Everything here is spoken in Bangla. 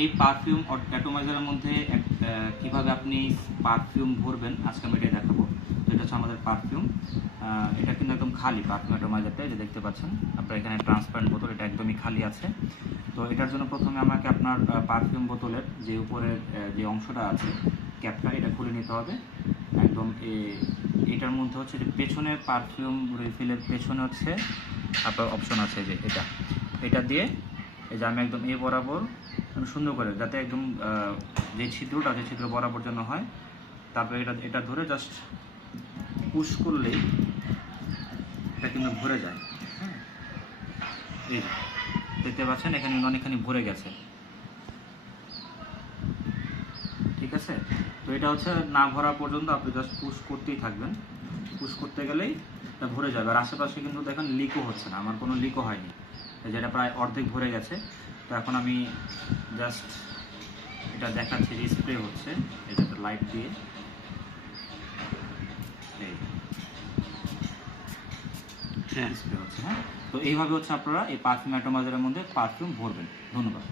এই পারফিউম অ্যাটমাইজারের মধ্যে কিভাবে আপনি পারফিউম ভরবেন আজকে আমি এটাই দেখাবো। তো এটা হচ্ছে আমাদের পারফিউম। এটা কিন্তু একদম খালি পারফিউম অ্যাটমাইজারটা, যে দেখতে পাচ্ছেন আপনার এখানে ট্রান্সপারেন্ট বোতল, এটা একদমই খালি আছে। তো এটার জন্য প্রথমে আমাকে আপনার পারফিউম বোতলের যে উপরের যে অংশটা আছে ক্যাপটা, এটা খুলে নিতে হবে একদম। এটার মধ্যে হচ্ছে যে পেছনের পারফিউম রিফিলের পেছনে হচ্ছে আপনার অপশন আছে যে এটা দিয়ে এই যে আমি একদম বরাবর সুন্দর করে, যাতে একদম যে ছিদ্র বরাবর যেন হয়। তারপরে এটা ধরে জাস্ট পুশ করলেই এটা কিন্তু ভরে যায়। হ্যাঁ, এই দেখতে পাচ্ছেন এখানে অনেকখানি ভরে গেছে। ঠিক আছে, তো এটা হচ্ছে না ভরা পর্যন্ত আপনি জাস্ট পুশ করতেই থাকবেন। পুশ করতে গেলেই এটা ভরে যাবে। আর আশেপাশে কিন্তু দেখেন লিকও হচ্ছে না, আমার কোনো লিকও হয়নি, যেটা প্রায় অর্ধেক ভরে গেছে। তো এখন আমি জাস্ট এটা দেখাচ্ছি যে স্প্রে হচ্ছে, এটা লাইট দিয়ে স্প্রে হচ্ছে। হ্যাঁ, তো এইভাবে হচ্ছে আপনারা এই পারফিউম অ্যাটমাইজারের মধ্যে পারফিউম ভরবেন। ধন্যবাদ।